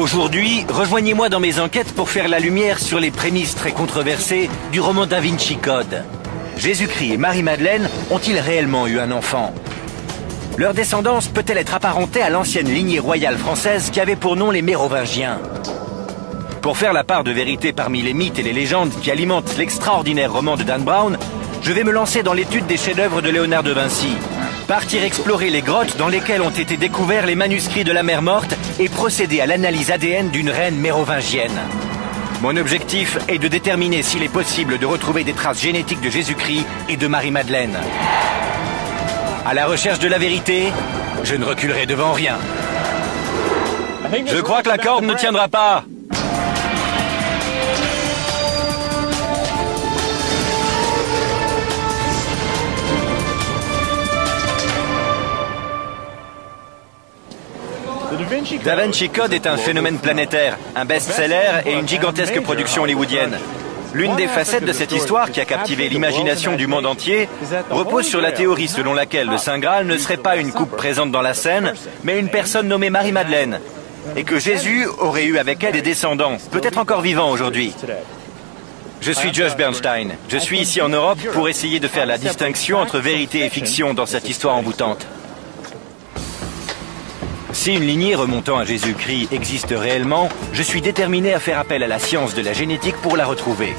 Aujourd'hui, rejoignez-moi dans mes enquêtes pour faire la lumière sur les prémices très controversées du roman Da Vinci Code. Jésus-Christ et Marie-Madeleine ont-ils réellement eu un enfant? Leur descendance peut-elle être apparentée à l'ancienne lignée royale française qui avait pour nom les Mérovingiens? Pour faire la part de vérité parmi les mythes et les légendes qui alimentent l'extraordinaire roman de Dan Brown, je vais me lancer dans l'étude des chefs-d'œuvre de Léonard de Vinci. Partir explorer les grottes dans lesquelles ont été découverts les manuscrits de la Mère Morte et procéder à l'analyse ADN d'une reine mérovingienne. Mon objectif est de déterminer s'il est possible de retrouver des traces génétiques de Jésus-Christ et de Marie-Madeleine. À la recherche de la vérité, je ne reculerai devant rien. Je crois que la corde ne tiendra pas. Da Vinci Code est un phénomène planétaire, un best-seller et une gigantesque production hollywoodienne. L'une des facettes de cette histoire qui a captivé l'imagination du monde entier repose sur la théorie selon laquelle le Saint Graal ne serait pas une coupe présente dans la scène, mais une personne nommée Marie-Madeleine, et que Jésus aurait eu avec elle des descendants, peut-être encore vivants aujourd'hui. Je suis Josh Bernstein. Je suis ici en Europe pour essayer de faire la distinction entre vérité et fiction dans cette histoire envoûtante. Si une lignée remontant à Jésus-Christ existe réellement, je suis déterminé à faire appel à la science de la génétique pour la retrouver.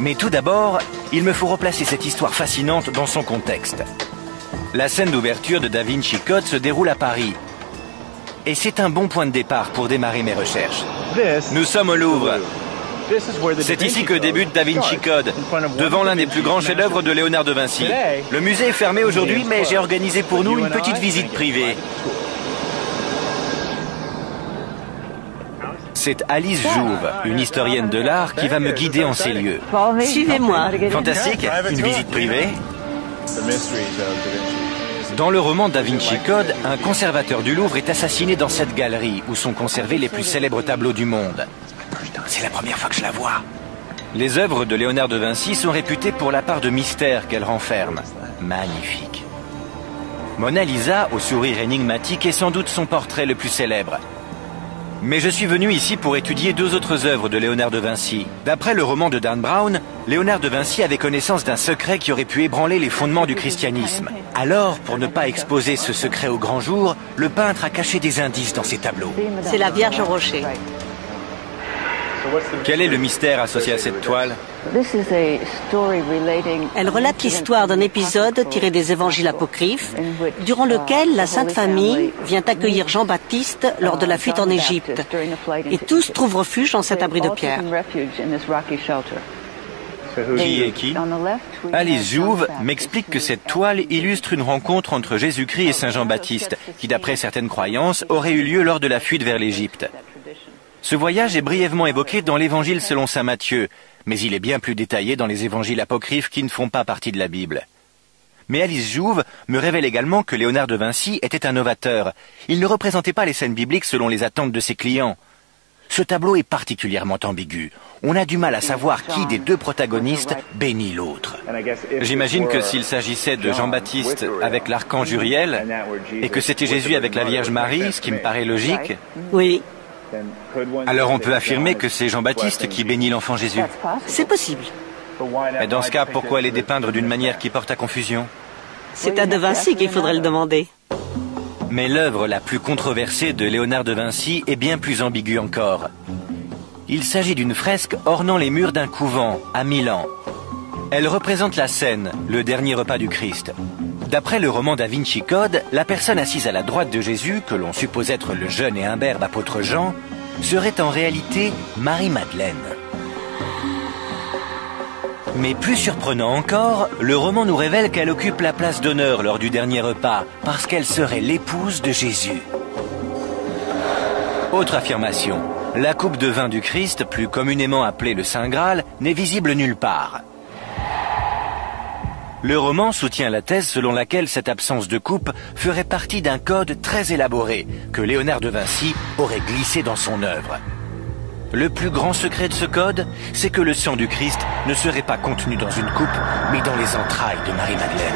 Mais tout d'abord, il me faut replacer cette histoire fascinante dans son contexte. La scène d'ouverture de Da Vinci Code se déroule à Paris. Et c'est un bon point de départ pour démarrer mes recherches. Nous sommes au Louvre. C'est ici que débute Da Vinci Code, devant l'un des plus grands chefs-d'œuvre de Léonard de Vinci. Le musée est fermé aujourd'hui, mais j'ai organisé pour nous une petite visite privée. C'est Alice Jouve, une historienne de l'art, qui va me guider en ces lieux. Suivez-moi. Fantastique, une visite privée. Dans le roman Da Vinci Code, un conservateur du Louvre est assassiné dans cette galerie où sont conservés les plus célèbres tableaux du monde. C'est la première fois que je la vois. Les œuvres de Léonard de Vinci sont réputées pour la part de mystère qu'elles renferment. Magnifique. Mona Lisa, au sourire énigmatique, est sans doute son portrait le plus célèbre. Mais je suis venu ici pour étudier deux autres œuvres de Léonard de Vinci. D'après le roman de Dan Brown, Léonard de Vinci avait connaissance d'un secret qui aurait pu ébranler les fondements du christianisme. Alors, pour ne pas exposer ce secret au grand jour, le peintre a caché des indices dans ses tableaux. C'est la Vierge au rocher. Quel est le mystère associé à cette toile? Elle relate l'histoire d'un épisode tiré des évangiles apocryphes, durant lequel la Sainte Famille vient accueillir Jean-Baptiste lors de la fuite en Égypte. Et tous trouvent refuge dans cet abri de pierre. Qui est qui? Alice Jouve m'explique que cette toile illustre une rencontre entre Jésus-Christ et Saint Jean-Baptiste, qui d'après certaines croyances aurait eu lieu lors de la fuite vers l'Égypte. Ce voyage est brièvement évoqué dans l'Évangile selon saint Matthieu, mais il est bien plus détaillé dans les évangiles apocryphes qui ne font pas partie de la Bible. Mais Alice Jouve me révèle également que Léonard de Vinci était un novateur. Il ne représentait pas les scènes bibliques selon les attentes de ses clients. Ce tableau est particulièrement ambigu. On a du mal à savoir qui des deux protagonistes bénit l'autre. J'imagine que s'il s'agissait de Jean-Baptiste avec l'archange Uriel, et que c'était Jésus avec la Vierge Marie, ce qui me paraît logique... Oui. Alors on peut affirmer que c'est Jean-Baptiste qui bénit l'enfant Jésus. C'est possible. Mais dans ce cas, pourquoi les dépeindre d'une manière qui porte à confusion? C'est à De Vinci qu'il faudrait le demander. Mais l'œuvre la plus controversée de Léonard de Vinci est bien plus ambiguë encore. Il s'agit d'une fresque ornant les murs d'un couvent à Milan. Elle représente la scène, le dernier repas du Christ. D'après le roman Da Vinci Code, la personne assise à la droite de Jésus, que l'on suppose être le jeune et imberbe apôtre Jean, serait en réalité Marie-Madeleine. Mais plus surprenant encore, le roman nous révèle qu'elle occupe la place d'honneur lors du dernier repas, parce qu'elle serait l'épouse de Jésus. Autre affirmation, la coupe de vin du Christ, plus communément appelée le Saint Graal, n'est visible nulle part. Le roman soutient la thèse selon laquelle cette absence de coupe ferait partie d'un code très élaboré que Léonard de Vinci aurait glissé dans son œuvre. Le plus grand secret de ce code, c'est que le sang du Christ ne serait pas contenu dans une coupe, mais dans les entrailles de Marie-Madeleine.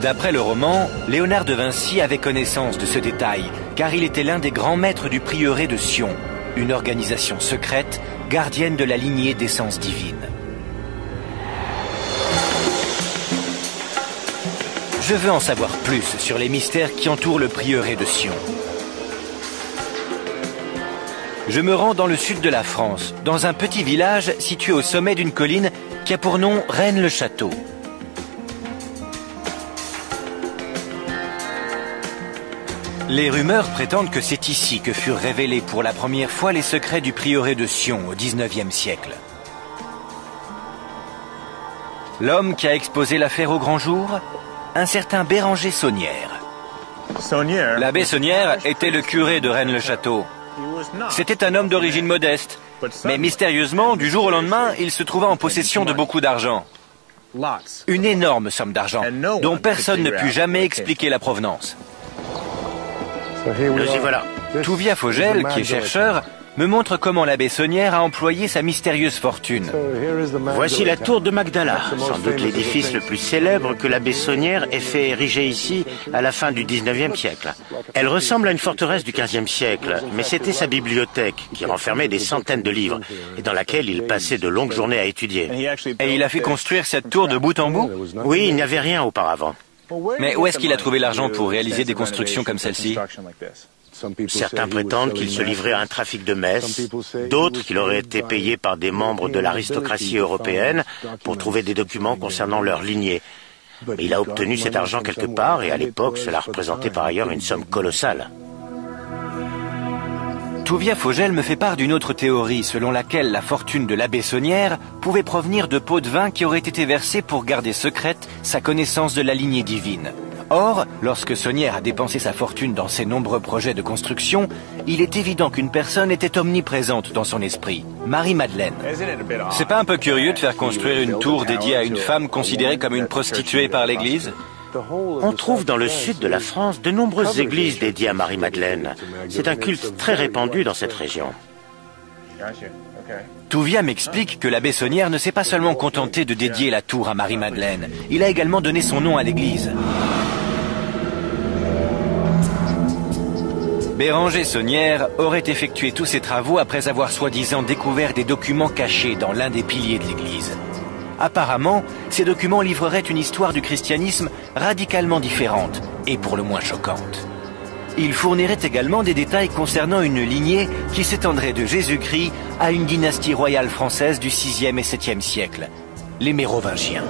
D'après le roman, Léonard de Vinci avait connaissance de ce détail, car il était l'un des grands maîtres du prieuré de Sion, une organisation secrète, gardienne de la lignée d'essence divine. Je veux en savoir plus sur les mystères qui entourent le prieuré de Sion. Je me rends dans le sud de la France, dans un petit village situé au sommet d'une colline qui a pour nom Rennes-le-Château. Les rumeurs prétendent que c'est ici que furent révélés pour la première fois les secrets du prieuré de Sion au XIXe siècle. L'homme qui a exposé l'affaire au grand jour, un certain Béranger Saunière. L'abbé Saunière était le curé de Rennes-le-Château. C'était un homme d'origine modeste, mais mystérieusement, du jour au lendemain, il se trouva en possession de beaucoup d'argent. Une énorme somme d'argent, dont personne ne put jamais expliquer la provenance. Nous y voilà. Touvia Fogel, qui est chercheur, me montre comment l'abbé Saunière a employé sa mystérieuse fortune. Voici la tour de Magdala, sans doute l'édifice le plus célèbre que l'abbé Saunière ait fait ériger ici à la fin du XIXe siècle. Elle ressemble à une forteresse du XVe siècle, mais c'était sa bibliothèque qui renfermait des centaines de livres et dans laquelle il passait de longues journées à étudier. Et il a fait construire cette tour de bout en bout? Oui, il n'y avait rien auparavant. Mais où est-ce qu'il a trouvé l'argent pour réaliser des constructions comme celle-ci? Certains prétendent qu'il se livrait à un trafic de messes, d'autres qu'il aurait été payé par des membres de l'aristocratie européenne pour trouver des documents concernant leur lignée. Mais il a obtenu cet argent quelque part et à l'époque, cela représentait par ailleurs une somme colossale. Touvia Fogel me fait part d'une autre théorie selon laquelle la fortune de l'abbé Saunière pouvait provenir de pots de vin qui auraient été versés pour garder secrète sa connaissance de la lignée divine. Or, lorsque Saunière a dépensé sa fortune dans ses nombreux projets de construction, il est évident qu'une personne était omniprésente dans son esprit, Marie-Madeleine. C'est pas un peu curieux de faire construire une tour dédiée à une femme considérée comme une prostituée par l'Église? On trouve dans le sud de la France de nombreuses églises dédiées à Marie-Madeleine. C'est un culte très répandu dans cette région. Touvia m'explique que l'abbé Saunière ne s'est pas seulement contenté de dédier la tour à Marie-Madeleine, il a également donné son nom à l'église. Béranger Saunière aurait effectué tous ses travaux après avoir soi-disant découvert des documents cachés dans l'un des piliers de l'église. Apparemment, ces documents livreraient une histoire du christianisme radicalement différente et pour le moins choquante. Il fournirait également des détails concernant une lignée qui s'étendrait de Jésus-Christ à une dynastie royale française du 6e et 7e siècle, les Mérovingiens.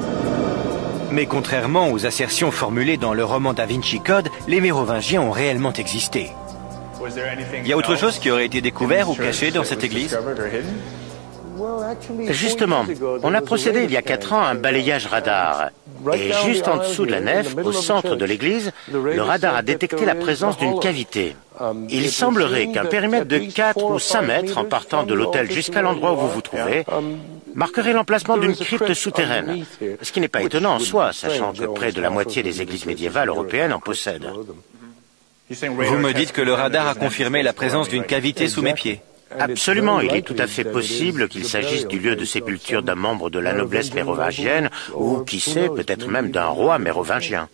Mais contrairement aux assertions formulées dans le roman Da Vinci Code, les Mérovingiens ont réellement existé. Il y a autre chose qui aurait été découvert ou caché dans cette église? Justement, on a procédé il y a 4 ans à un balayage radar. Et juste en dessous de la nef, au centre de l'église, le radar a détecté la présence d'une cavité. Il semblerait qu'un périmètre de 4 ou 5 mètres en partant de l'autel jusqu'à l'endroit où vous vous trouvez marquerait l'emplacement d'une crypte souterraine. Ce qui n'est pas étonnant en soi, sachant que près de la moitié des églises médiévales européennes en possèdent. Vous me dites que le radar a confirmé la présence d'une cavité sous mes pieds? Absolument, il est tout à fait possible qu'il s'agisse du lieu de sépulture d'un membre de la noblesse mérovingienne ou, qui sait, peut-être même d'un roi mérovingien.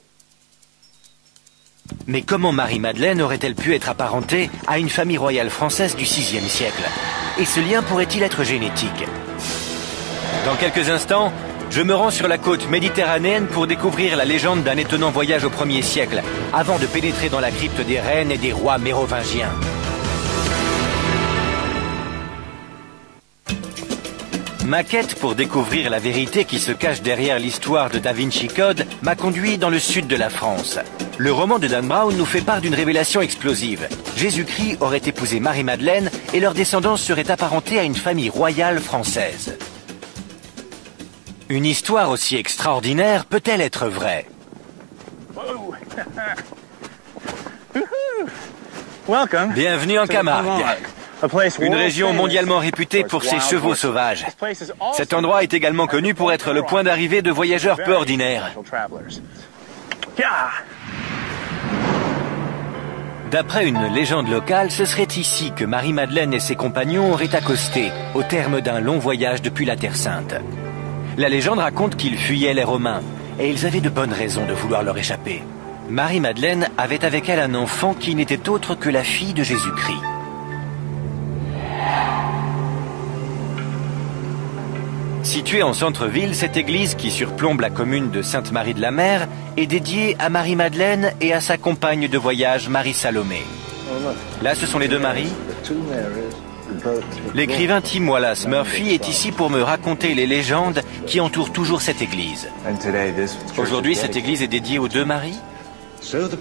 Mais comment Marie-Madeleine aurait-elle pu être apparentée à une famille royale française du 6e siècle? Et ce lien pourrait-il être génétique? Dans quelques instants, je me rends sur la côte méditerranéenne pour découvrir la légende d'un étonnant voyage au 1er siècle, avant de pénétrer dans la crypte des reines et des rois mérovingiens. Ma quête pour découvrir la vérité qui se cache derrière l'histoire de Da Vinci Code m'a conduit dans le sud de la France. Le roman de Dan Brown nous fait part d'une révélation explosive. Jésus-Christ aurait épousé Marie-Madeleine et leur descendance serait apparentée à une famille royale française. Une histoire aussi extraordinaire peut-elle être vraie? Bienvenue en Camargue. Une région mondialement réputée pour ses chevaux sauvages. Cet endroit est également connu pour être le point d'arrivée de voyageurs peu ordinaires. D'après une légende locale, ce serait ici que Marie-Madeleine et ses compagnons auraient accosté, au terme d'un long voyage depuis la Terre Sainte. La légende raconte qu'ils fuyaient les Romains, et ils avaient de bonnes raisons de vouloir leur échapper. Marie-Madeleine avait avec elle un enfant qui n'était autre que la fille de Jésus-Christ. Située en centre-ville, cette église qui surplombe la commune de Sainte-Marie-de-la-Mer est dédiée à Marie-Madeleine et à sa compagne de voyage Marie-Salomé. Là, ce sont les deux Maries. L'écrivain Tim Wallace Murphy est ici pour me raconter les légendes qui entourent toujours cette église. Aujourd'hui, cette église est dédiée aux deux Maries?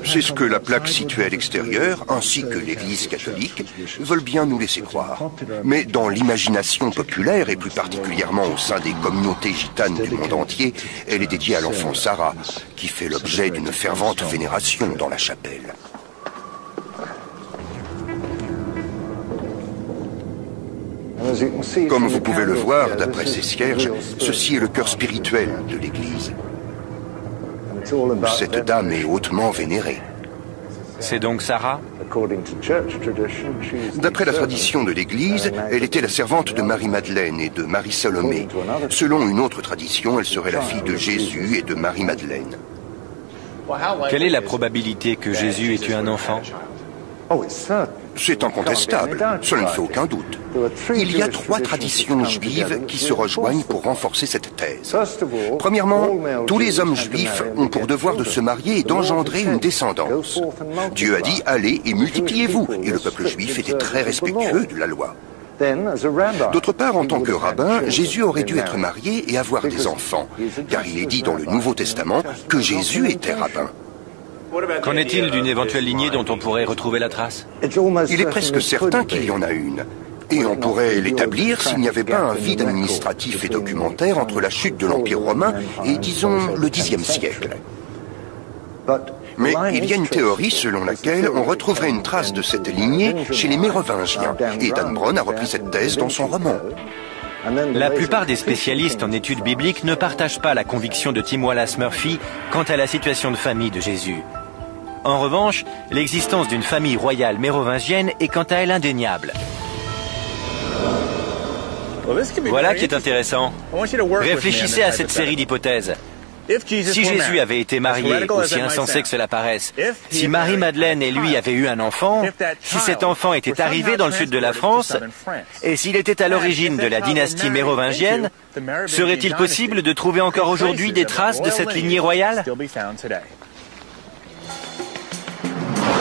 C'est ce que la plaque située à l'extérieur, ainsi que l'Église catholique, veulent bien nous laisser croire. Mais dans l'imagination populaire, et plus particulièrement au sein des communautés gitanes du monde entier, elle est dédiée à l'enfant Sarah, qui fait l'objet d'une fervente vénération dans la chapelle. Comme vous pouvez le voir, d'après ces cierges, ceci est le cœur spirituel de l'Église. Cette dame est hautement vénérée. C'est donc Sarah? D'après la tradition de l'Église, elle était la servante de Marie-Madeleine et de Marie-Salomé. Selon une autre tradition, elle serait la fille de Jésus et de Marie-Madeleine. Quelle est la probabilité que Jésus ait eu un enfant? C'est incontestable, cela ne fait aucun doute. Il y a 3 traditions juives qui se rejoignent pour renforcer cette thèse. Premièrement, tous les hommes juifs ont pour devoir de se marier et d'engendrer une descendance. Dieu a dit « Allez et multipliez-vous » et le peuple juif était très respectueux de la loi. D'autre part, en tant que rabbin, Jésus aurait dû être marié et avoir des enfants, car il est dit dans le Nouveau Testament que Jésus était rabbin. Qu'en est-il d'une éventuelle lignée dont on pourrait retrouver la trace? Il est presque certain qu'il y en a une. Et on pourrait l'établir s'il n'y avait pas un vide administratif et documentaire entre la chute de l'Empire romain et, disons, le Xe siècle. Mais il y a une théorie selon laquelle on retrouverait une trace de cette lignée chez les Mérovingiens, et Dan Brown a repris cette thèse dans son roman. La plupart des spécialistes en études bibliques ne partagent pas la conviction de Tim Wallace Murphy quant à la situation de famille de Jésus. En revanche, l'existence d'une famille royale mérovingienne est quant à elle indéniable. Voilà qui est intéressant. Réfléchissez à cette série d'hypothèses. Si Jésus avait été marié, aussi insensé que cela paraisse, si Marie-Madeleine et lui avaient eu un enfant, si cet enfant était arrivé dans le sud de la France, et s'il était à l'origine de la dynastie mérovingienne, serait-il possible de trouver encore aujourd'hui des traces de cette lignée royale?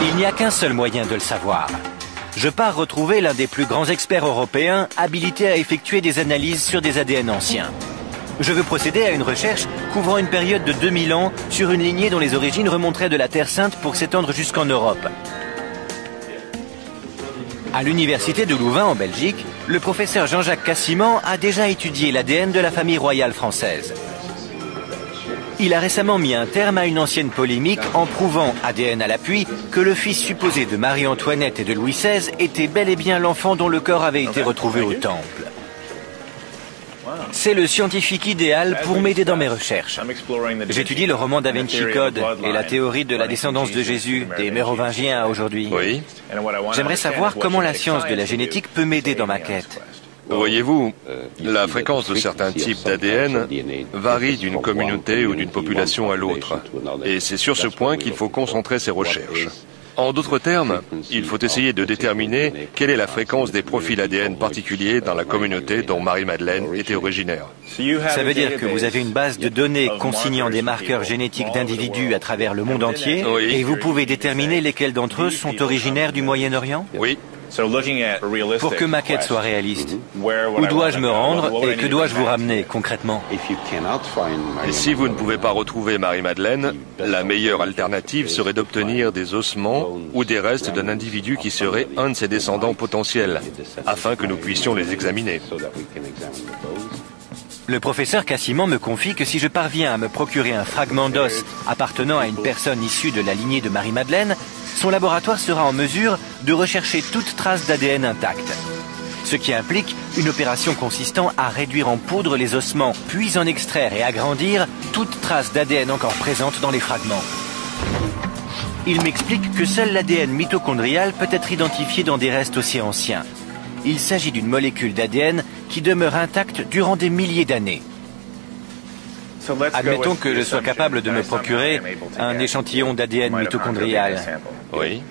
Il n'y a qu'un seul moyen de le savoir. Je pars retrouver l'un des plus grands experts européens habilités à effectuer des analyses sur des ADN anciens. Je veux procéder à une recherche couvrant une période de 2000 ans sur une lignée dont les origines remonteraient de la Terre Sainte pour s'étendre jusqu'en Europe. À l'université de Louvain en Belgique, le professeur Jean-Jacques Cassiman a déjà étudié l'ADN de la famille royale française. Il a récemment mis un terme à une ancienne polémique en prouvant, ADN à l'appui, que le fils supposé de Marie-Antoinette et de Louis XVI était bel et bien l'enfant dont le corps avait été retrouvé au temple. C'est le scientifique idéal pour m'aider dans mes recherches. J'étudie le roman Da Vinci Code et la théorie de la descendance de Jésus, des Mérovingiens à aujourd'hui. Oui. J'aimerais savoir comment la science de la génétique peut m'aider dans ma quête. Voyez-vous, la fréquence de certains types d'ADN varie d'une communauté ou d'une population à l'autre. Et c'est sur ce point qu'il faut concentrer ses recherches. En d'autres termes, il faut essayer de déterminer quelle est la fréquence des profils ADN particuliers dans la communauté dont Marie-Madeleine était originaire. Ça veut dire que vous avez une base de données consignant des marqueurs génétiques d'individus à travers le monde entier, Oui. et vous pouvez déterminer lesquels d'entre eux sont originaires du Moyen-Orient? Oui. Pour que ma quête soit réaliste, où dois-je me rendre et que dois-je vous ramener concrètement? Et si vous ne pouvez pas retrouver Marie-Madeleine, la meilleure alternative serait d'obtenir des ossements ou des restes d'un individu qui serait un de ses descendants potentiels, afin que nous puissions les examiner. Le professeur Cassiman me confie que si je parviens à me procurer un fragment d'os appartenant à une personne issue de la lignée de Marie-Madeleine, son laboratoire sera en mesure de rechercher toute trace d'ADN intacte. Ce qui implique une opération consistant à réduire en poudre les ossements, puis en extraire et agrandir toute trace d'ADN encore présente dans les fragments. Il m'explique que seul l'ADN mitochondrial peut être identifié dans des restes aussi anciens. Il s'agit d'une molécule d'ADN qui demeure intacte durant des milliers d'années. Admettons que je sois capable de me procurer un échantillon d'ADN mitochondrial. Oui.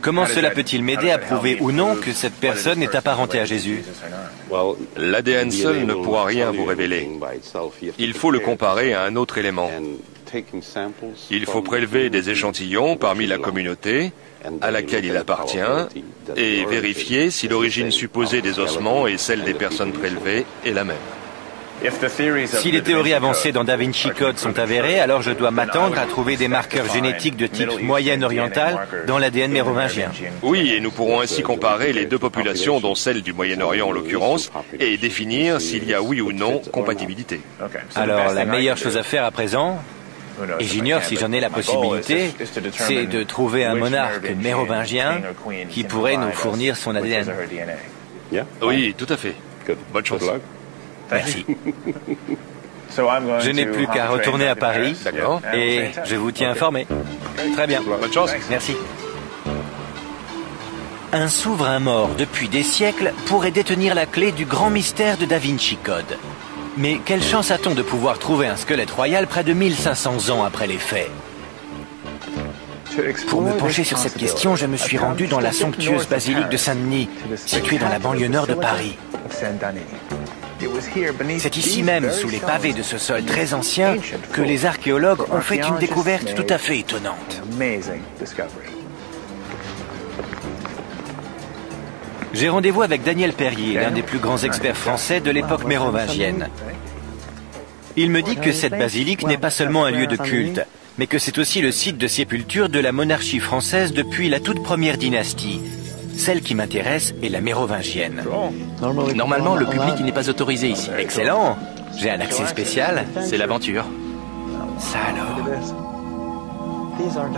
Comment cela peut-il m'aider à prouver ou non que cette personne est apparentée à Jésus? L'ADN seul ne pourra rien vous révéler. Il faut le comparer à un autre élément. Il faut prélever des échantillons parmi la communauté à laquelle il appartient et vérifier si l'origine supposée des ossements et celle des personnes prélevées est la même. Si les théories avancées dans Da Vinci Code sont avérées, alors je dois m'attendre à trouver des marqueurs génétiques de type moyen-oriental dans l'ADN mérovingien. Oui, et nous pourrons ainsi comparer les deux populations, dont celle du Moyen-Orient en l'occurrence, et définir s'il y a oui ou non compatibilité. Alors la meilleure chose à faire à présent, et j'ignore si j'en ai la possibilité, c'est de trouver un monarque mérovingien qui pourrait nous fournir son ADN. Oui, tout à fait. Bonne chance. Merci. Je n'ai plus qu'à retourner à Paris. D'accord. Et je vous tiens informé. Très bien. Bonne chance. Merci. Un souverain mort depuis des siècles pourrait détenir la clé du grand mystère de Da Vinci Code. Mais quelle chance a-t-on de pouvoir trouver un squelette royal près de 1500 ans après les faits? Pour me pencher sur cette question, je me suis rendu dans la somptueuse basilique de Saint-Denis, située dans la banlieue nord de Paris. C'est ici même, sous les pavés de ce sol très ancien, que les archéologues ont fait une découverte tout à fait étonnante. J'ai rendez-vous avec Daniel Perrier, l'un des plus grands experts français de l'époque mérovingienne. Il me dit que cette basilique n'est pas seulement un lieu de culte, mais que c'est aussi le site de sépulture de la monarchie française depuis la toute première dynastie. Celle qui m'intéresse est la mérovingienne. Normalement, le public n'est pas autorisé ici. Excellent. J'ai un accès spécial. C'est l'aventure. Ça alors.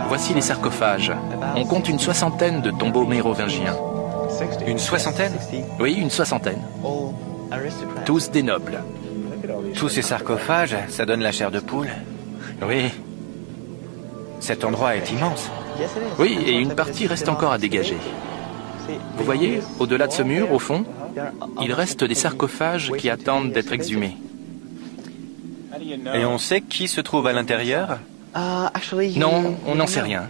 Voici les sarcophages. On compte une soixantaine de tombeaux mérovingiens. Une soixantaine? Oui, une soixantaine. Tous des nobles. Tous ces sarcophages, ça donne la chair de poule. Oui. Cet endroit est immense. Oui, et une partie reste encore à dégager. Vous voyez, au-delà de ce mur, au fond, il reste des sarcophages qui attendent d'être exhumés. Et on sait qui se trouve à l'intérieur? Non, on n'en sait rien.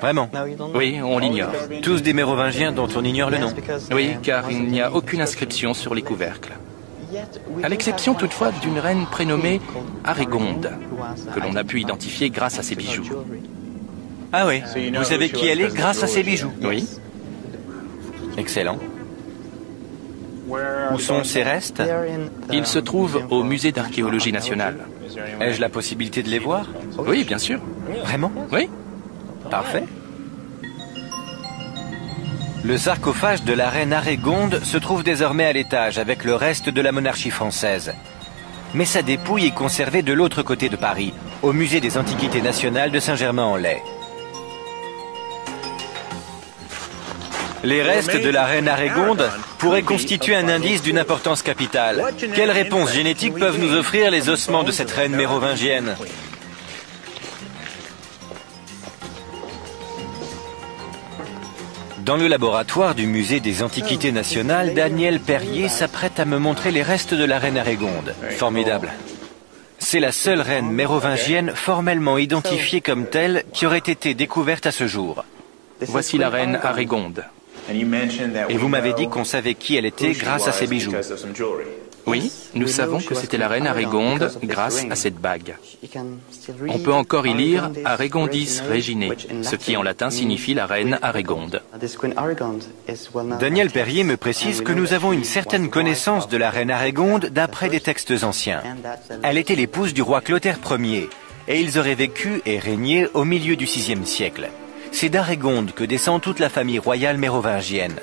Vraiment? Oui, on l'ignore. Tous des mérovingiens dont on ignore le nom. Oui, car il n'y a aucune inscription sur les couvercles. À l'exception toutefois d'une reine prénommée Arégonde, que l'on a pu identifier grâce à ses bijoux. Ah oui, vous savez qui elle est grâce à ses bijoux? Oui. Excellent. Où sont ces restes? Ils se trouvent au musée d'archéologie nationale. Ai-je la possibilité de les voir? Oui, bien sûr. Vraiment? Oui. Parfait. Le sarcophage de la reine Arégonde se trouve désormais à l'étage avec le reste de la monarchie française. Mais sa dépouille est conservée de l'autre côté de Paris, au musée des Antiquités nationales de Saint-Germain-en-Laye. Les restes de la reine Arégonde pourraient constituer un indice d'une importance capitale. Quelles réponses génétiques peuvent nous offrir les ossements de cette reine mérovingienne? Dans le laboratoire du musée des Antiquités nationales, Daniel Perrier s'apprête à me montrer les restes de la reine Arégonde. Formidable. C'est la seule reine mérovingienne formellement identifiée comme telle qui aurait été découverte à ce jour. Voici la reine Arégonde. Et vous m'avez dit qu'on savait qui elle était grâce à ses bijoux. Oui, nous savons que c'était la reine Arégonde grâce à cette bague. On peut encore y lire Aregondis Reginae, ce qui en latin signifie la reine Arégonde. Daniel Perrier me précise que nous avons une certaine connaissance de la reine Arégonde d'après des textes anciens. Elle était l'épouse du roi Clotaire Ier, et ils auraient vécu et régné au milieu du VIe siècle. C'est d'Arégonde que descend toute la famille royale mérovingienne.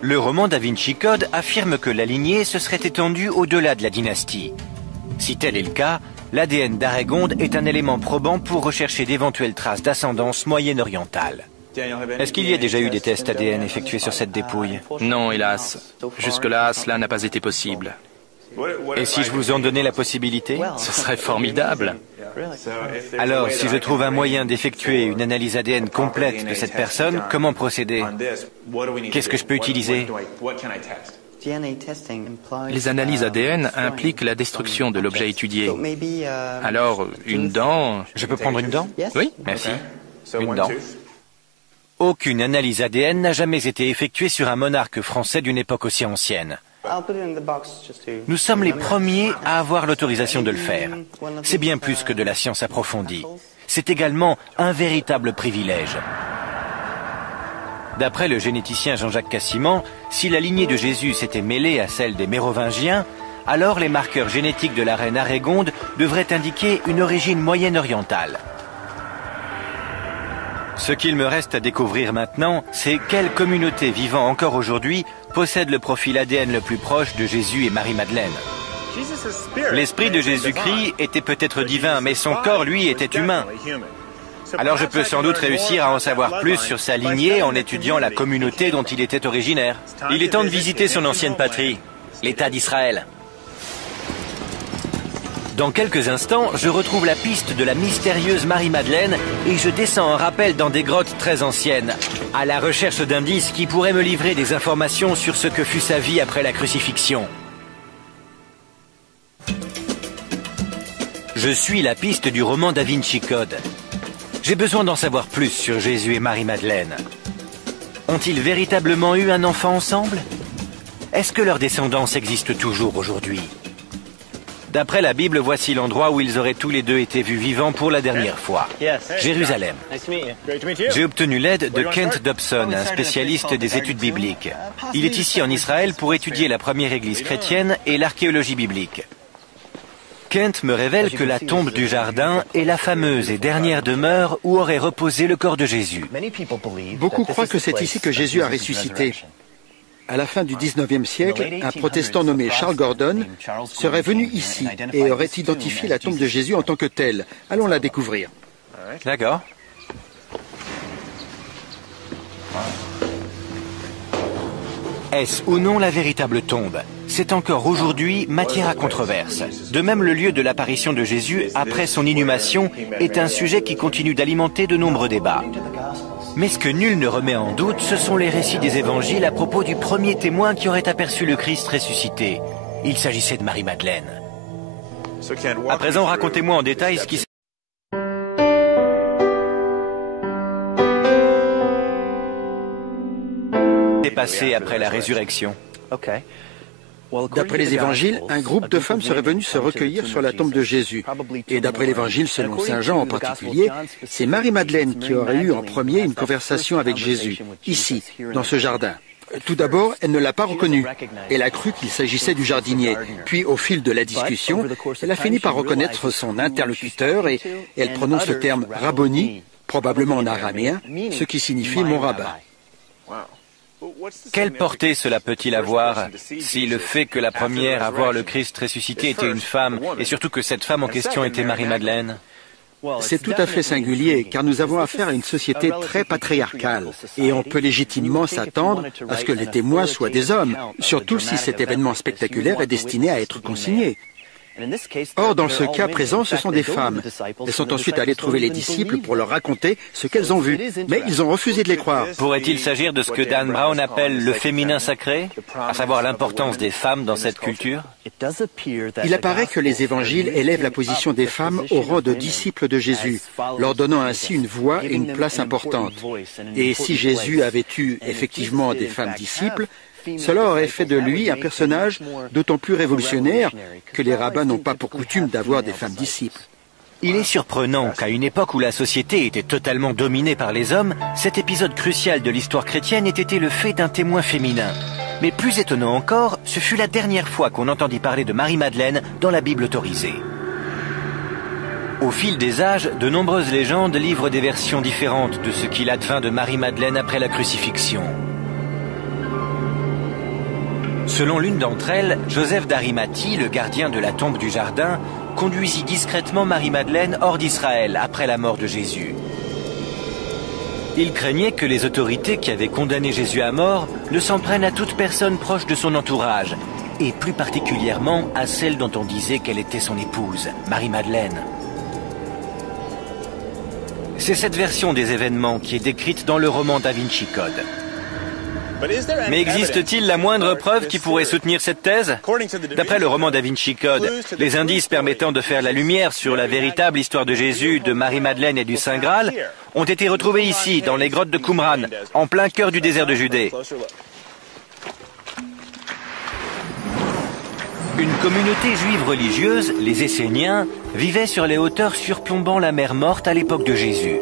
Le roman Da Vinci Code affirme que la lignée se serait étendue au-delà de la dynastie. Si tel est le cas, l'ADN d'Arégonde est un élément probant pour rechercher d'éventuelles traces d'ascendance moyenne-orientale. Est-ce qu'il y a déjà eu des tests ADN effectués sur cette dépouille? Non, hélas. Jusque-là, cela n'a pas été possible. Et si je vous en donnais la possibilité? Ce serait formidable. Alors, si je trouve un moyen d'effectuer une analyse ADN complète de cette personne, comment procéder? Qu'est-ce que je peux utiliser? Les analyses ADN impliquent la destruction de l'objet étudié. Alors, une dent... Je peux prendre une dent? Oui, merci. Une dent. Aucune analyse ADN n'a jamais été effectuée sur un monarque français d'une époque aussi ancienne. Nous sommes les premiers à avoir l'autorisation de le faire. C'est bien plus que de la science approfondie. C'est également un véritable privilège. D'après le généticien Jean-Jacques Cassiman, si la lignée de Jésus s'était mêlée à celle des Mérovingiens, alors les marqueurs génétiques de la reine Arégonde devraient indiquer une origine moyenne-orientale. Ce qu'il me reste à découvrir maintenant, c'est quelle communauté vivant encore aujourd'hui possède le profil ADN le plus proche de Jésus et Marie-Madeleine. L'esprit de Jésus-Christ était peut-être divin, mais son corps, lui, était humain. Alors je peux sans doute réussir à en savoir plus sur sa lignée en étudiant la communauté dont il était originaire. Il est temps de visiter son ancienne patrie, l'État d'Israël. Dans quelques instants, je retrouve la piste de la mystérieuse Marie-Madeleine et je descends un rappel dans des grottes très anciennes, à la recherche d'indices qui pourraient me livrer des informations sur ce que fut sa vie après la crucifixion. Je suis la piste du roman Da Vinci Code. J'ai besoin d'en savoir plus sur Jésus et Marie-Madeleine. Ont-ils véritablement eu un enfant ensemble? Est-ce que leur descendance existe toujours aujourd'hui? D'après la Bible, voici l'endroit où ils auraient tous les deux été vus vivants pour la dernière fois. Jérusalem. J'ai obtenu l'aide de Kent Dobson, un spécialiste des études bibliques. Il est ici en Israël pour étudier la première église chrétienne et l'archéologie biblique. Kent me révèle que la tombe du jardin est la fameuse et dernière demeure où aurait reposé le corps de Jésus. Beaucoup croient que c'est ici que Jésus a ressuscité. À la fin du 19e siècle, un protestant nommé Charles Gordon serait venu ici et aurait identifié la tombe de Jésus en tant que telle. Allons la découvrir. D'accord. Est-ce ou non la véritable tombe? C'est encore aujourd'hui matière à controverse. De même, le lieu de l'apparition de Jésus après son inhumation est un sujet qui continue d'alimenter de nombreux débats. Mais ce que nul ne remet en doute, ce sont les récits des évangiles à propos du premier témoin qui aurait aperçu le Christ ressuscité. Il s'agissait de Marie-Madeleine. À présent, racontez-moi en détail ce qui s'est passé après la résurrection. D'après les évangiles, un groupe de femmes serait venu se recueillir sur la tombe de Jésus. Et d'après l'évangile selon Saint Jean en particulier, c'est Marie-Madeleine qui aurait eu en premier une conversation avec Jésus, ici, dans ce jardin. Tout d'abord, elle ne l'a pas reconnu. Elle a cru qu'il s'agissait du jardinier. Puis, au fil de la discussion, elle a fini par reconnaître son interlocuteur et elle prononce le terme « rabboni », probablement en araméen, ce qui signifie « mon rabbin ». Quelle portée cela peut-il avoir si le fait que la première à voir le Christ ressuscité était une femme, et surtout que cette femme en question était Marie-Madeleine? C'est tout à fait singulier, car nous avons affaire à une société très patriarcale, et on peut légitimement s'attendre à ce que les témoins soient des hommes, surtout si cet événement spectaculaire est destiné à être consigné. Or, dans ce cas présent, ce sont des femmes. Elles sont ensuite allées trouver les disciples pour leur raconter ce qu'elles ont vu, mais ils ont refusé de les croire. Pourrait-il s'agir de ce que Dan Brown appelle le féminin sacré, à savoir l'importance des femmes dans cette culture? Il apparaît que les évangiles élèvent la position des femmes au rang de disciples de Jésus, leur donnant ainsi une voix et une place importante. Et si Jésus avait eu effectivement des femmes disciples, cela aurait fait de lui un personnage d'autant plus révolutionnaire que les rabbins n'ont pas pour coutume d'avoir des femmes disciples. Il est surprenant qu'à une époque où la société était totalement dominée par les hommes, cet épisode crucial de l'histoire chrétienne ait été le fait d'un témoin féminin. Mais plus étonnant encore, ce fut la dernière fois qu'on entendit parler de Marie-Madeleine dans la Bible autorisée. Au fil des âges, de nombreuses légendes livrent des versions différentes de ce qu'il advint de Marie-Madeleine après la crucifixion. Selon l'une d'entre elles, Joseph d'Arimathie, le gardien de la tombe du jardin, conduisit discrètement Marie-Madeleine hors d'Israël après la mort de Jésus. Il craignait que les autorités qui avaient condamné Jésus à mort ne s'en prennent à toute personne proche de son entourage, et plus particulièrement à celle dont on disait qu'elle était son épouse, Marie-Madeleine. C'est cette version des événements qui est décrite dans le roman Da Vinci Code. Mais existe-t-il la moindre preuve qui pourrait soutenir cette thèse? D'après le roman Da Vinci Code, les indices permettant de faire la lumière sur la véritable histoire de Jésus, de Marie-Madeleine et du Saint Graal ont été retrouvés ici, dans les grottes de Qumran, en plein cœur du désert de Judée. Une communauté juive religieuse, les Esséniens, vivait sur les hauteurs surplombant la mer Morte à l'époque de Jésus.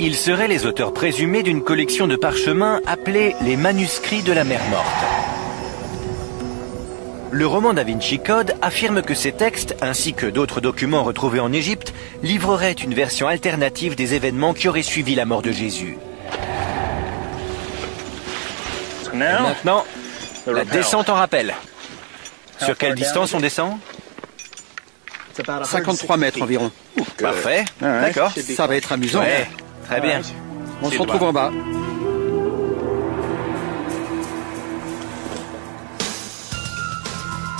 Ils seraient les auteurs présumés d'une collection de parchemins appelée les manuscrits de la mer Morte. Le roman Da Vinci Code affirme que ces textes, ainsi que d'autres documents retrouvés en Égypte, livreraient une version alternative des événements qui auraient suivi la mort de Jésus. Maintenant, la descente en rappel. Sur quelle distance on descend? 53 mètres environ. Parfait, d'accord. Ça va être amusant. Ouais, très bien. On se retrouve en bas.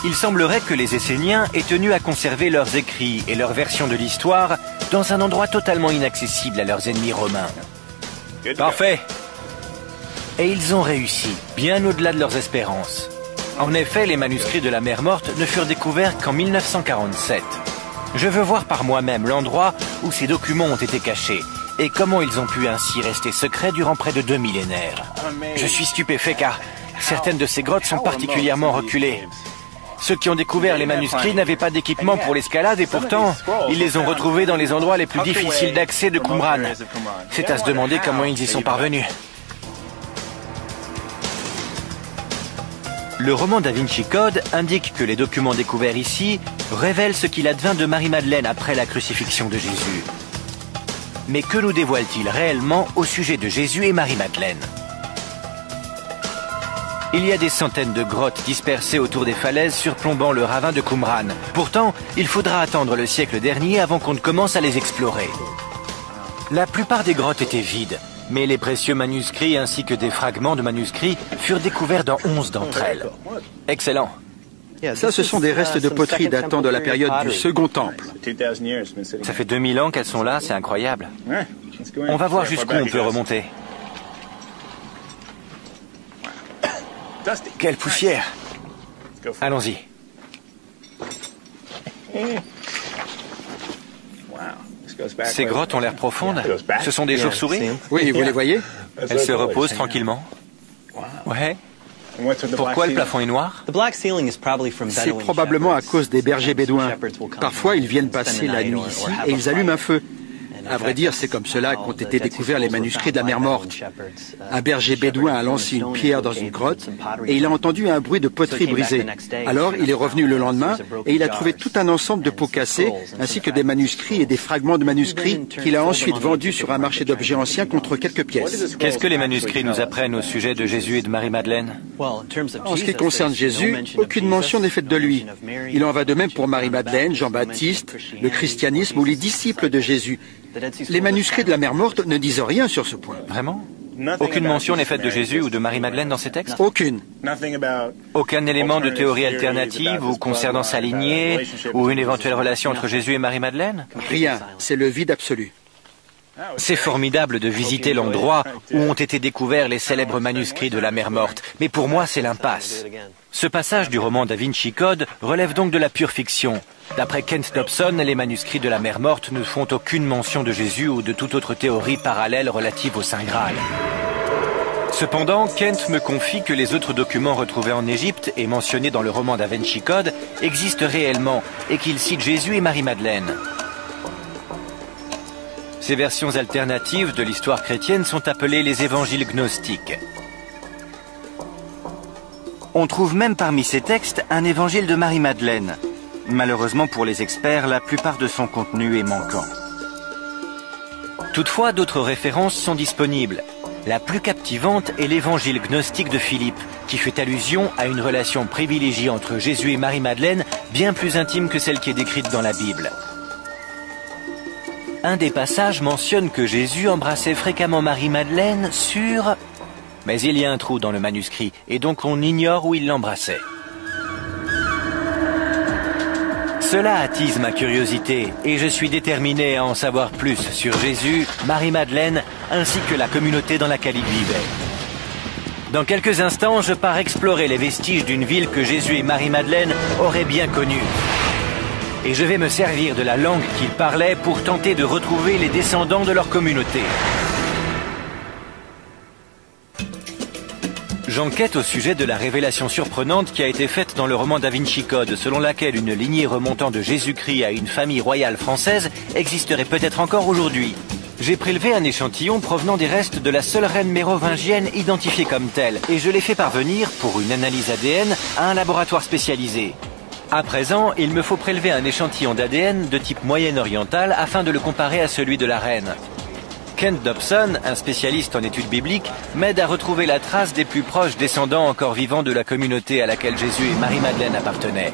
Il semblerait que les Esséniens aient tenu à conserver leurs écrits et leur version de l'histoire dans un endroit totalement inaccessible à leurs ennemis romains. Parfait. Et ils ont réussi, bien au-delà de leurs espérances. En effet, les manuscrits de la mer Morte ne furent découverts qu'en 1947. Je veux voir par moi-même l'endroit où ces documents ont été cachés et comment ils ont pu ainsi rester secrets durant près de 2 millénaires. Je suis stupéfait car certaines de ces grottes sont particulièrement reculées. Ceux qui ont découvert les manuscrits n'avaient pas d'équipement pour l'escalade et pourtant, ils les ont retrouvés dans les endroits les plus difficiles d'accès de Qumran. C'est à se demander comment ils y sont parvenus. Le roman Da Vinci Code indique que les documents découverts ici révèlent ce qu'il advint de Marie-Madeleine après la crucifixion de Jésus. Mais que nous dévoile-t-il réellement au sujet de Jésus et Marie-Madeleine? Il y a des centaines de grottes dispersées autour des falaises surplombant le ravin de Qumran. Pourtant, il faudra attendre le siècle dernier avant qu'on ne commence à les explorer. La plupart des grottes étaient vides. Mais les précieux manuscrits ainsi que des fragments de manuscrits furent découverts dans 11 d'entre elles. Excellent. Ça, ce sont des restes de poterie datant de la période du Second Temple. Ça fait 2000 ans qu'elles sont là, c'est incroyable. On va voir jusqu'où on peut remonter. Quelle poussière! Allons-y. Ces grottes ont l'air profondes. Ce sont des chauves-souris? Oui, vous les voyez? Elles se reposent tranquillement. Ouais. Pourquoi le plafond est noir? C'est probablement à cause des bergers bédouins. Parfois, ils viennent passer la nuit ici et ils allument un feu. À vrai dire, c'est comme cela qu'ont été découverts les manuscrits de la mer Morte. Un berger bédouin a lancé une pierre dans une grotte et il a entendu un bruit de poterie brisée. Alors, il est revenu le lendemain et il a trouvé tout un ensemble de pots cassés ainsi que des manuscrits et des fragments de manuscrits qu'il a ensuite vendus sur un marché d'objets anciens contre quelques pièces. Qu'est-ce que les manuscrits nous apprennent au sujet de Jésus et de Marie-Madeleine? En ce qui concerne Jésus, aucune mention n'est faite de lui. Il en va de même pour Marie-Madeleine, Jean-Baptiste, le christianisme ou les disciples de Jésus. Les manuscrits de la mer Morte ne disent rien sur ce point. Vraiment? Aucune mention n'est faite de Jésus ou de Marie-Madeleine dans ces textes? Aucune. Aucun élément de théorie alternative ou concernant sa lignée ou une éventuelle relation entre Jésus et Marie-Madeleine? Rien. C'est le vide absolu. C'est formidable de visiter l'endroit où ont été découverts les célèbres manuscrits de la mer Morte, mais pour moi c'est l'impasse. Ce passage du roman Da Vinci Code relève donc de la pure fiction. D'après Kent Dobson, les manuscrits de la mer Morte ne font aucune mention de Jésus ou de toute autre théorie parallèle relative au Saint Graal. Cependant, Kent me confie que les autres documents retrouvés en Égypte et mentionnés dans le roman Da Vinci Code existent réellement et qu'ils citent Jésus et Marie-Madeleine. Ces versions alternatives de l'histoire chrétienne sont appelées les évangiles gnostiques. On trouve même parmi ces textes un évangile de Marie-Madeleine. Malheureusement pour les experts, la plupart de son contenu est manquant. Toutefois, d'autres références sont disponibles. La plus captivante est l'évangile gnostique de Philippe, qui fait allusion à une relation privilégiée entre Jésus et Marie-Madeleine, bien plus intime que celle qui est décrite dans la Bible. Un des passages mentionne que Jésus embrassait fréquemment Marie-Madeleine sur... Mais il y a un trou dans le manuscrit, et donc on ignore où il l'embrassait. Cela attise ma curiosité, et je suis déterminé à en savoir plus sur Jésus, Marie-Madeleine, ainsi que la communauté dans laquelle il vivait. Dans quelques instants, je pars explorer les vestiges d'une ville que Jésus et Marie-Madeleine auraient bien connue. Et je vais me servir de la langue qu'ils parlaient pour tenter de retrouver les descendants de leur communauté. J'enquête au sujet de la révélation surprenante qui a été faite dans le roman Da Vinci Code, selon laquelle une lignée remontant de Jésus-Christ à une famille royale française existerait peut-être encore aujourd'hui. J'ai prélevé un échantillon provenant des restes de la seule reine mérovingienne identifiée comme telle, et je l'ai fait parvenir, pour une analyse ADN, à un laboratoire spécialisé. À présent, il me faut prélever un échantillon d'ADN de type moyen-oriental afin de le comparer à celui de la reine. Kent Dobson, un spécialiste en études bibliques, m'aide à retrouver la trace des plus proches descendants encore vivants de la communauté à laquelle Jésus et Marie-Madeleine appartenaient.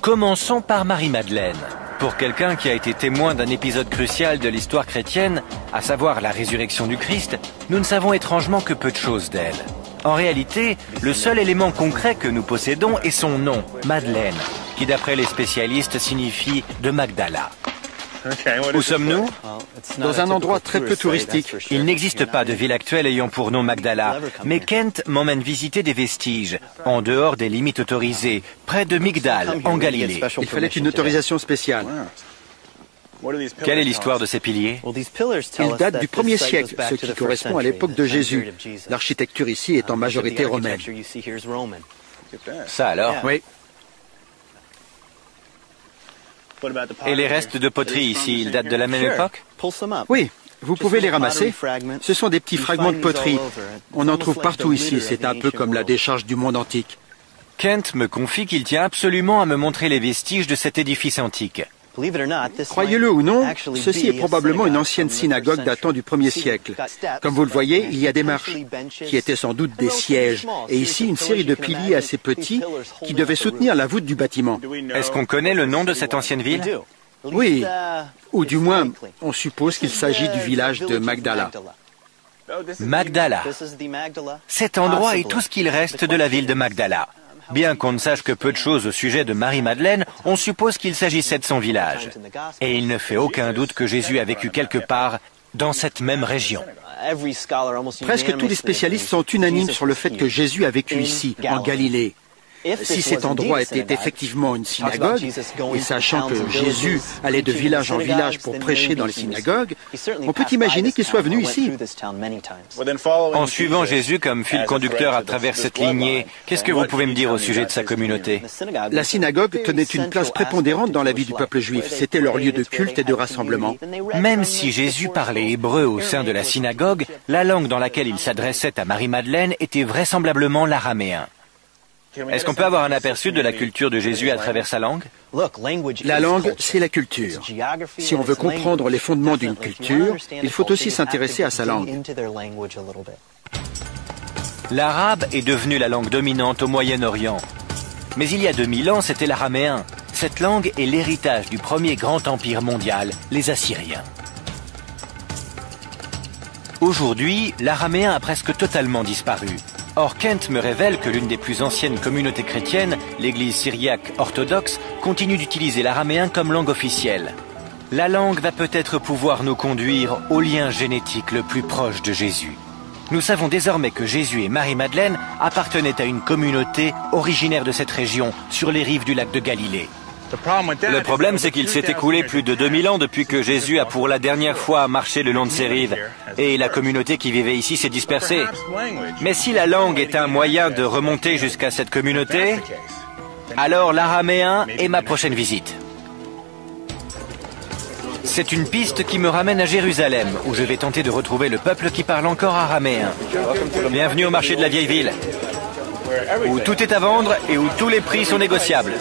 Commençons par Marie-Madeleine. Pour quelqu'un qui a été témoin d'un épisode crucial de l'histoire chrétienne, à savoir la résurrection du Christ, nous ne savons étrangement que peu de choses d'elle. En réalité, le seul élément concret que nous possédons est son nom, Madeleine, qui d'après les spécialistes signifie de Magdala. Où sommes-nous? Dans un endroit très peu touristique. Il n'existe pas de ville actuelle ayant pour nom Magdala, mais Kent m'emmène visiter des vestiges, en dehors des limites autorisées, près de Migdal, en Galilée. Il fallait une autorisation spéciale. Quelle est l'histoire de ces piliers? Ils datent du 1er siècle, ce qui correspond à l'époque de Jésus. L'architecture ici est en majorité romaine. Ça alors? Oui. Et les restes de poterie ici, ils datent de la même époque? Oui, vous pouvez les ramasser. Ce sont des petits fragments de poterie. On en trouve partout ici, c'est un peu comme la décharge du monde antique. Kent me confie qu'il tient absolument à me montrer les vestiges de cet édifice antique. Croyez-le ou non, ceci est probablement une ancienne synagogue datant du 1er siècle. Comme vous le voyez, il y a des marches, qui étaient sans doute des sièges, et ici une série de piliers assez petits qui devaient soutenir la voûte du bâtiment. Est-ce qu'on connaît le nom de cette ancienne ville? Oui, ou du moins, on suppose qu'il s'agit du village de Magdala. Magdala. Cet endroit est tout ce qu'il reste de la ville de Magdala. Bien qu'on ne sache que peu de choses au sujet de Marie-Madeleine, on suppose qu'il s'agissait de son village. Et il ne fait aucun doute que Jésus a vécu quelque part dans cette même région. Presque tous les spécialistes sont unanimes sur le fait que Jésus a vécu ici, en Galilée. Si cet endroit était effectivement une synagogue, et sachant que Jésus allait de village en village pour prêcher dans les synagogues, on peut imaginer qu'il soit venu ici. En suivant Jésus comme fil conducteur à travers cette lignée, qu'est-ce que vous pouvez me dire au sujet de sa communauté? La synagogue tenait une place prépondérante dans la vie du peuple juif. C'était leur lieu de culte et de rassemblement. Même si Jésus parlait hébreu au sein de la synagogue, la langue dans laquelle il s'adressait à Marie-Madeleine était vraisemblablement l'araméen. Est-ce qu'on peut avoir un aperçu de la culture de Jésus à travers sa langue? La langue, c'est la culture. Si on veut comprendre les fondements d'une culture, il faut aussi s'intéresser à sa langue. L'arabe est devenu la langue dominante au Moyen-Orient. Mais il y a 2000 ans, c'était l'araméen. Cette langue est l'héritage du premier grand empire mondial, les Assyriens. Aujourd'hui, l'araméen a presque totalement disparu. Or, Kent me révèle que l'une des plus anciennes communautés chrétiennes, l'église syriaque orthodoxe, continue d'utiliser l'araméen comme langue officielle. La langue va peut-être pouvoir nous conduire au lien génétique le plus proche de Jésus. Nous savons désormais que Jésus et Marie-Madeleine appartenaient à une communauté originaire de cette région, sur les rives du lac de Galilée. Le problème, c'est qu'il s'est écoulé plus de 2000 ans depuis que Jésus a pour la dernière fois marché le long de ces rives, et la communauté qui vivait ici s'est dispersée. Mais si la langue est un moyen de remonter jusqu'à cette communauté, alors l'araméen est ma prochaine visite. C'est une piste qui me ramène à Jérusalem, où je vais tenter de retrouver le peuple qui parle encore araméen. Bienvenue au marché de la vieille ville, où tout est à vendre et où tous les prix sont négociables.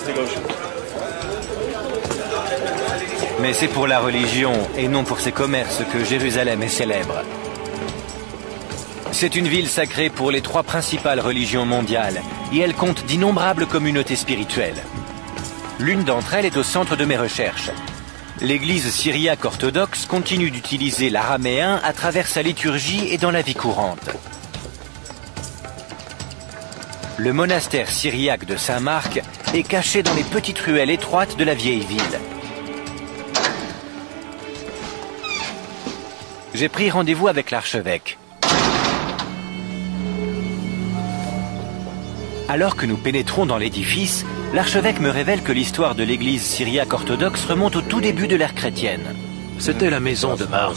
Mais c'est pour la religion et non pour ses commerces que Jérusalem est célèbre. C'est une ville sacrée pour les 3 principales religions mondiales et elle compte d'innombrables communautés spirituelles. L'une d'entre elles est au centre de mes recherches. L'église syriaque orthodoxe continue d'utiliser l'araméen à travers sa liturgie et dans la vie courante. Le monastère syriaque de Saint-Marc est caché dans les petites ruelles étroites de la vieille ville. J'ai pris rendez-vous avec l'archevêque. Alors que nous pénétrons dans l'édifice, l'archevêque me révèle que l'histoire de l'église syriaque orthodoxe remonte au tout début de l'ère chrétienne. C'était la maison de Marc.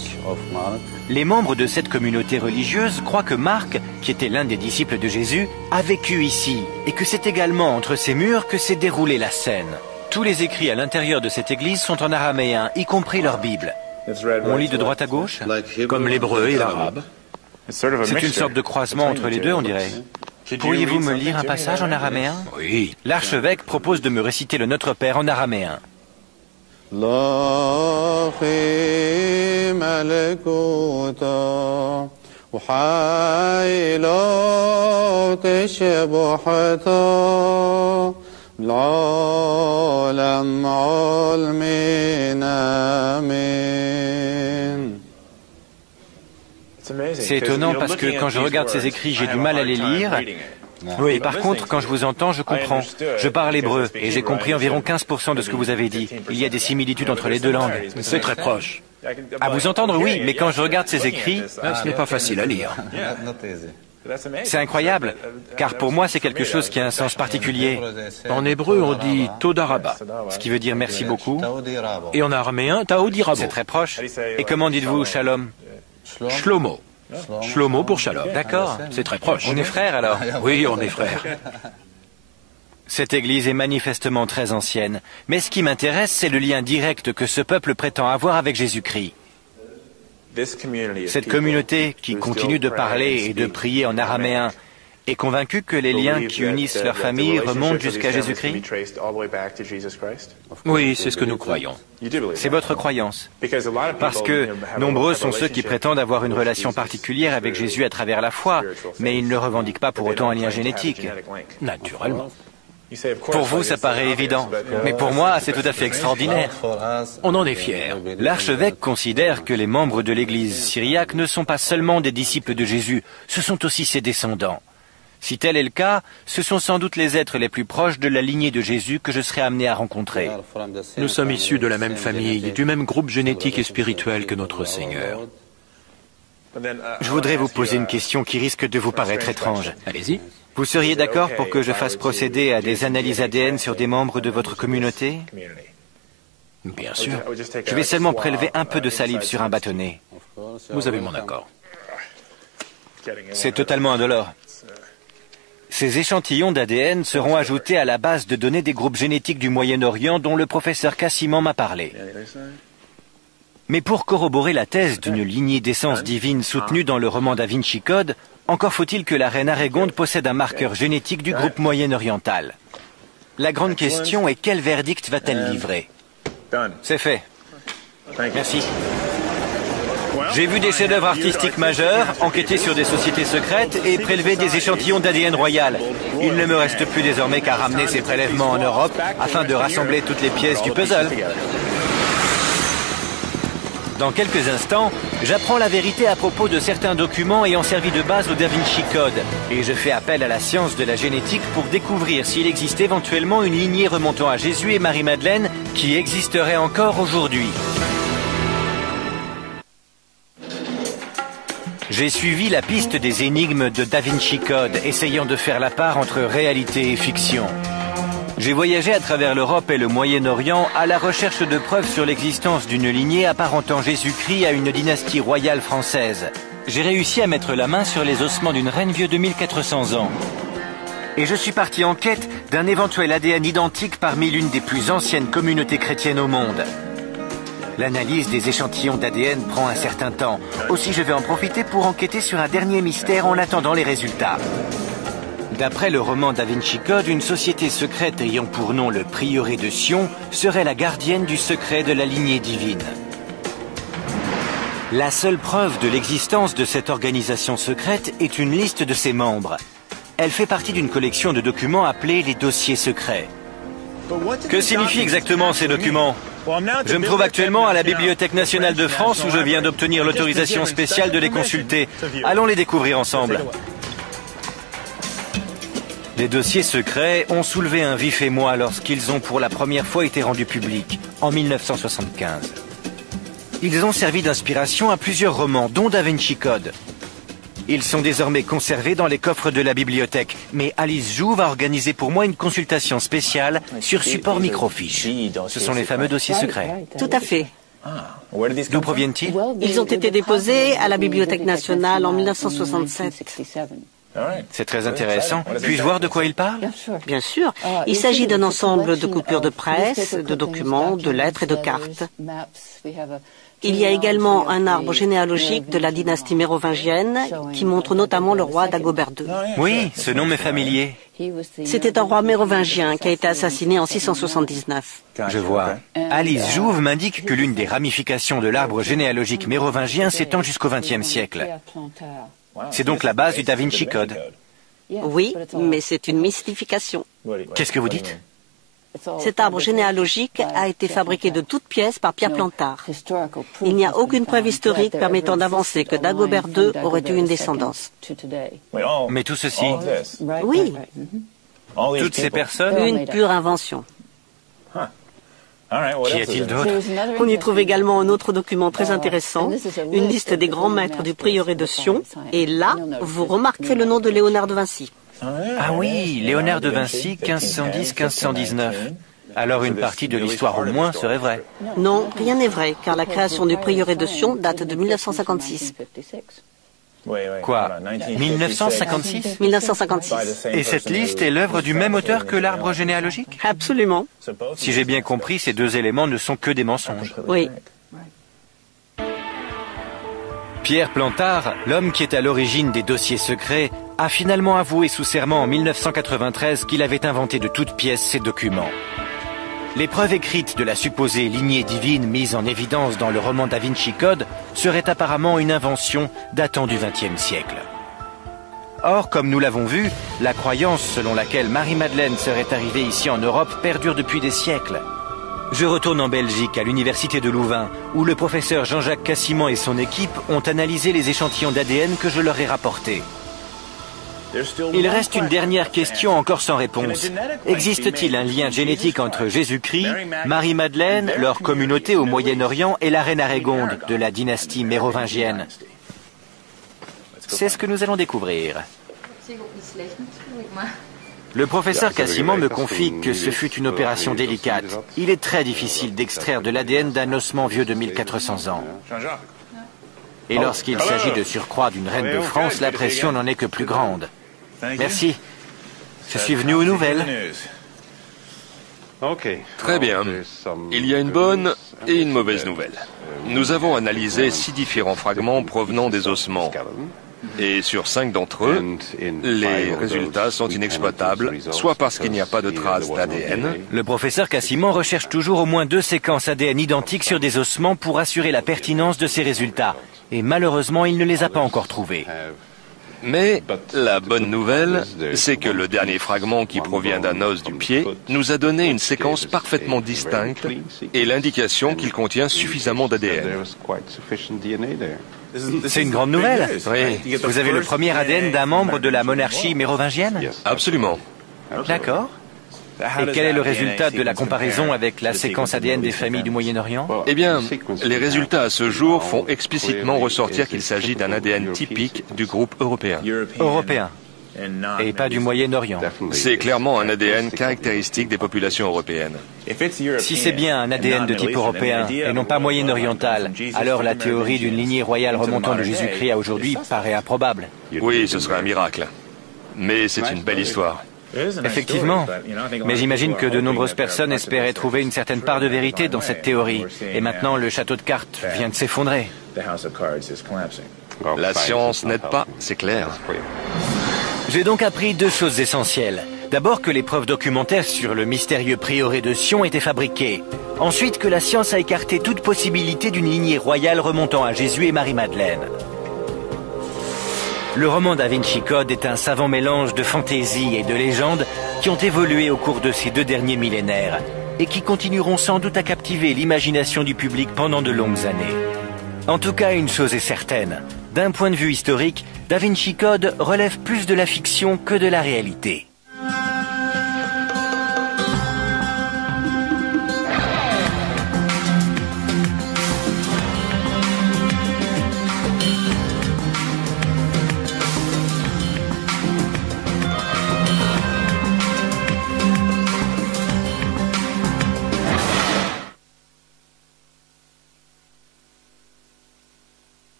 Les membres de cette communauté religieuse croient que Marc, qui était l'un des disciples de Jésus, a vécu ici et que c'est également entre ces murs que s'est déroulée la scène. Tous les écrits à l'intérieur de cette église sont en araméen, y compris leur Bible. On lit de droite à gauche? Comme l'hébreu et l'arabe. C'est une sorte de croisement entre les deux, on dirait. Pourriez-vous me lire un passage en araméen? Oui. L'archevêque propose de me réciter le Notre Père en araméen. C'est étonnant parce que quand je regarde ces écrits, j'ai du mal à les lire. Oui, par contre, quand je vous entends, je comprends. Je parle hébreu et j'ai compris environ 15% de ce que vous avez dit. Il y a des similitudes entre les deux langues. C'est très proche. À vous entendre, oui, mais quand je regarde ces écrits, Ce n'est pas facile à lire. c'est incroyable, car pour moi, c'est quelque chose qui a un sens particulier. En hébreu, on dit Todaraba. Ce qui veut dire merci beaucoup. Et en araméen, Taodirabo. C'est très proche. Et comment dites-vous shalom? Shlomo. Shlomo pour Shalom. D'accord. C'est très proche. On est frères alors? Oui, on est frères. Cette église est manifestement très ancienne, mais ce qui m'intéresse, c'est le lien direct que ce peuple prétend avoir avec Jésus-Christ. Cette communauté qui continue de parler et de prier en araméen est convaincue que les liens qui unissent leurs familles remontent jusqu'à Jésus-Christ? Oui, c'est ce que nous croyons. C'est votre croyance. Parce que nombreux sont ceux qui prétendent avoir une relation particulière avec Jésus à travers la foi, mais ils ne revendiquent pas pour autant un lien génétique. Naturellement. Pour vous, ça paraît évident, mais pour moi, c'est tout à fait extraordinaire. On en est fiers. L'archevêque considère que les membres de l'église syriaque ne sont pas seulement des disciples de Jésus, ce sont aussi ses descendants. Si tel est le cas, ce sont sans doute les êtres les plus proches de la lignée de Jésus que je serai amené à rencontrer. Nous sommes issus de la même famille, du même groupe génétique et spirituel que notre Seigneur. Je voudrais vous poser une question qui risque de vous paraître étrange. Allez-y. Vous seriez d'accord pour que je fasse procéder à des analyses ADN sur des membres de votre communauté? Bien sûr. Je vais seulement prélever un peu de salive sur un bâtonnet. Vous avez mon accord. C'est totalement indolore. Ces échantillons d'ADN seront ajoutés à la base de données des groupes génétiques du Moyen-Orient dont le professeur Cassiman m'a parlé. Mais pour corroborer la thèse d'une lignée d'essence divine soutenue dans le roman Da Vinci Code, encore faut-il que la reine Arégonde possède un marqueur génétique du groupe moyen-oriental. La grande question est quel verdict va-t-elle livrer? C'est fait. Merci. J'ai vu des chefs-d'œuvre artistiques majeurs, enquêter sur des sociétés secrètes et prélever des échantillons d'ADN royal. Il ne me reste plus désormais qu'à ramener ces prélèvements en Europe afin de rassembler toutes les pièces du puzzle. Dans quelques instants, j'apprends la vérité à propos de certains documents ayant servi de base au Da Vinci Code. Et je fais appel à la science de la génétique pour découvrir s'il existe éventuellement une lignée remontant à Jésus et Marie-Madeleine qui existerait encore aujourd'hui. J'ai suivi la piste des énigmes de Da Vinci Code, essayant de faire la part entre réalité et fiction. J'ai voyagé à travers l'Europe et le Moyen-Orient à la recherche de preuves sur l'existence d'une lignée apparentant Jésus-Christ à une dynastie royale française. J'ai réussi à mettre la main sur les ossements d'une reine vieux de 1400 ans. Et je suis parti en quête d'un éventuel ADN identique parmi l'une des plus anciennes communautés chrétiennes au monde. L'analyse des échantillons d'ADN prend un certain temps. Aussi, je vais en profiter pour enquêter sur un dernier mystère en attendant les résultats. D'après le roman Da Vinci Code, une société secrète ayant pour nom le prieuré de Sion serait la gardienne du secret de la lignée divine. La seule preuve de l'existence de cette organisation secrète est une liste de ses membres. Elle fait partie d'une collection de documents appelés les dossiers secrets. Que signifient exactement ces documents ? Je me trouve actuellement à la Bibliothèque nationale de France où je viens d'obtenir l'autorisation spéciale de les consulter. Allons les découvrir ensemble. Les dossiers secrets ont soulevé un vif émoi lorsqu'ils ont pour la première fois été rendus publics, en 1975. Ils ont servi d'inspiration à plusieurs romans, dont Da Vinci Code. Ils sont désormais conservés dans les coffres de la bibliothèque. Mais Alice Jouve a organisé pour moi une consultation spéciale sur support microfiche. Ce sont les fameux dossiers secrets. Tout à fait. D'où proviennent-ils? Ils ont été déposés à la Bibliothèque nationale en 1967. C'est très intéressant. Puis-je voir de quoi il parle? Bien sûr. Il s'agit d'un ensemble de coupures de presse, de documents, de lettres et de cartes. Il y a également un arbre généalogique de la dynastie mérovingienne qui montre notamment le roi Dagobert II. Oui, ce nom m'est familier. C'était un roi mérovingien qui a été assassiné en 679. Je vois. Alice Jouve m'indique que l'une des ramifications de l'arbre généalogique mérovingien s'étend jusqu'au XXe siècle. C'est donc la base du Da Vinci Code. Oui, mais c'est une mystification. Qu'est-ce que vous dites? Cet arbre généalogique a été fabriqué de toutes pièces par Pierre Plantard. Il n'y a aucune preuve historique permettant d'avancer que Dagobert II aurait eu une descendance. Mais tout ceci, Oui, toutes ces personnes, une pure invention. qu'y a-t-il d'autre? On y trouve également un autre document très intéressant, une liste des grands maîtres du prieuré de Sion. Et là, vous remarquerez le nom de Léonard de Vinci. Ah oui, Léonard de Vinci, 1510-1519. Alors une partie de l'histoire au moins serait vraie. Non, rien n'est vrai, car la création du prieuré de Sion date de 1956. Quoi? 1956? 1956. Et cette liste est l'œuvre du même auteur que l'arbre généalogique? Absolument. Si j'ai bien compris, ces deux éléments ne sont que des mensonges. Oui. Pierre Plantard, l'homme qui est à l'origine des dossiers secrets, a finalement avoué sous serment en 1993 qu'il avait inventé de toutes pièces ces documents. Les preuves écrites de la supposée lignée divine mise en évidence dans le roman Da Vinci Code seraient apparemment une invention datant du XXe siècle. Or, comme nous l'avons vu, la croyance selon laquelle Marie-Madeleine serait arrivée ici en Europe perdure depuis des siècles. Je retourne en Belgique, à l'université de Louvain, où le professeur Jean-Jacques Cassimon et son équipe ont analysé les échantillons d'ADN que je leur ai rapportés. Il reste une dernière question encore sans réponse. Existe-t-il un lien génétique entre Jésus-Christ, Marie-Madeleine, leur communauté au Moyen-Orient et la reine Arégonde de la dynastie mérovingienne? C'est ce que nous allons découvrir. Le professeur Cassimon me confie que ce fut une opération délicate. Il est très difficile d'extraire de l'ADN d'un ossement vieux de 1400 ans. Et lorsqu'il s'agit de surcroît d'une reine de France, la pression n'en est que plus grande. Merci. Je suis venu aux nouvelles. Très bien. Il y a une bonne et une mauvaise nouvelle. Nous avons analysé 6 différents fragments provenant des ossements. Et sur 5 d'entre eux, les résultats sont inexploitables, soit parce qu'il n'y a pas de traces d'ADN. Le professeur Cassimon recherche toujours au moins 2 séquences ADN identiques sur des ossements pour assurer la pertinence de ses résultats. Et malheureusement, il ne les a pas encore trouvés. Mais la bonne nouvelle, c'est que le dernier fragment qui provient d'un os du pied nous a donné une séquence parfaitement distincte et l'indication qu'il contient suffisamment d'ADN. C'est une grande nouvelle. Oui. Vous avez le premier ADN d'un membre de la monarchie mérovingienne? Absolument. D'accord. Et quel est le résultat de la comparaison avec la séquence ADN des familles du Moyen-Orient? Eh bien, les résultats à ce jour font explicitement ressortir qu'il s'agit d'un ADN typique du groupe européen. Européen. Et pas du Moyen-Orient. C'est clairement un ADN caractéristique des populations européennes. Si c'est bien un ADN de type européen et non pas moyen-oriental, alors la théorie d'une lignée royale remontant de Jésus-Christ à aujourd'hui paraît improbable. Oui, ce serait un miracle. Mais c'est une belle histoire. Effectivement. Mais j'imagine que de nombreuses personnes espéraient trouver une certaine part de vérité dans cette théorie. Et maintenant, le château de cartes vient de s'effondrer. La science n'aide pas, c'est clair. J'ai donc appris 2 choses essentielles. D'abord que les preuves documentaires sur le mystérieux prieuré de Sion étaient fabriquées. Ensuite que la science a écarté toute possibilité d'une lignée royale remontant à Jésus et Marie-Madeleine. Le roman Da Vinci Code est un savant mélange de fantaisie et de légendes qui ont évolué au cours de ces 2 derniers millénaires et qui continueront sans doute à captiver l'imagination du public pendant de longues années. En tout cas, une chose est certaine. D'un point de vue historique, Da Vinci Code relève plus de la fiction que de la réalité.